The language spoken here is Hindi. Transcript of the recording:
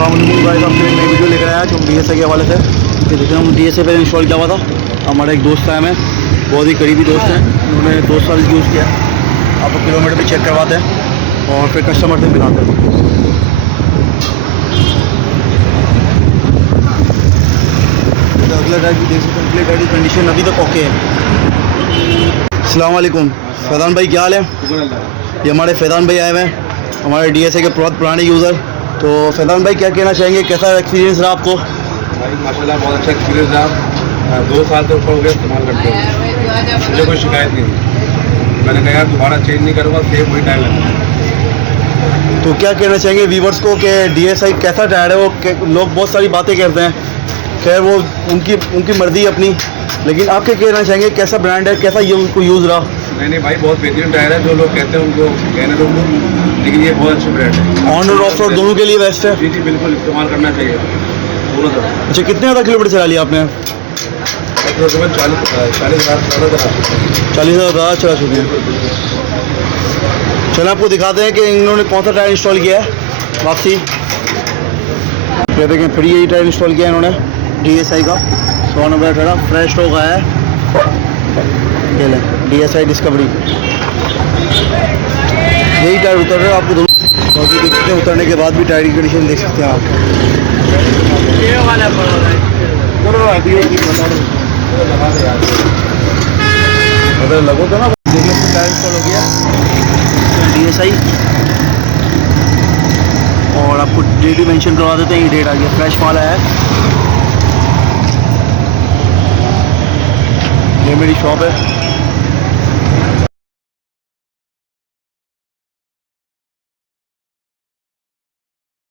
गाइस, आपके लिए नई वीडियो लेकर आया जो DSA के हवाले से। ये देखिए, हम DSA पे इंस्टॉल किया हुआ था। हमारा एक दोस्त है, हमें बहुत ही करीबी दोस्त हैं, उन्होंने 2 साल यूज़ किया। आप किलोमीटर भी चेक करवाते हैं और फिर कस्टमर से मिलाते हैं। अगला गाड़ी भी देख सकते हैं, अगले गाड़ी कंडीशन अभी तक ओके है। अस्सलाम वालेकुम फैज़ान भाई, क्या हाल है? ये हमारे फैज़ान भाई आए हुए हैं, हमारे DSA के बहुत पुराने यूज़र। तो फैज़ान भाई, क्या कहना चाहेंगे, कैसा एक्सपीरियंस रहा आपको? भाई माशाल्लाह बहुत अच्छा एक्सपीरियंस रहा। 2 साल से ऊपर हो गया इस्तेमाल करते हैं, मुझे कोई शिकायत नहीं थी। मैंने कहा यार दोबारा चेंज नहीं करूँगा, सेम वही टाइम लगेगा। तो क्या कहना चाहेंगे व्यूवर्स को कि DSI कैसा टायर है? वो लोग बहुत सारी बातें कहते हैं, खैर वो उनकी मर्ज़ी अपनी, लेकिन आप क्या कहना चाहेंगे, कैसा ब्रांड है, कैसा ये उनको यूज़ रहा? नहीं भाई, बहुत बेहतरीन टायर है। जो लोग कहते हैं उनको कहने दो, लेकिन ये बहुत अच्छी ब्रांड है। ऑन रोड ऑफ रोड दोनों के लिए बेस्ट है। जी बिल्कुल, इस्तेमाल करना चाहिए दोनों तरफ। अच्छा, कितने ज़्यादा किलोमीटर चला लिया आपने? तकरीबन 40,000 ज़्यादा चला चुके हैं। चलो आपको दिखाते हैं कि इन्होंने कौन सा टायर इंस्टॉल किया है। वापसी क्या देखें, फिर यही टायर इंस्टॉल किया है इन्होंने DSI का 100 नंबर 18 फ्रेश स्टॉक आया है। ये लें DSI डिस्कवरी, यही टायर उतर रहे हैं आपको दोनों। बाकी देख सकते हैं, उतरने के बाद भी टायर की कंडीशन देख सकते हैं आप। अगर लगो तो ना देखिए, टायर इंस्टॉल हो गया DSI। और आपको डेट भी मेंशन करवा देते हैं, ये डेट आ गया, फ्रेश माल आया है। ये मेरी शॉप है।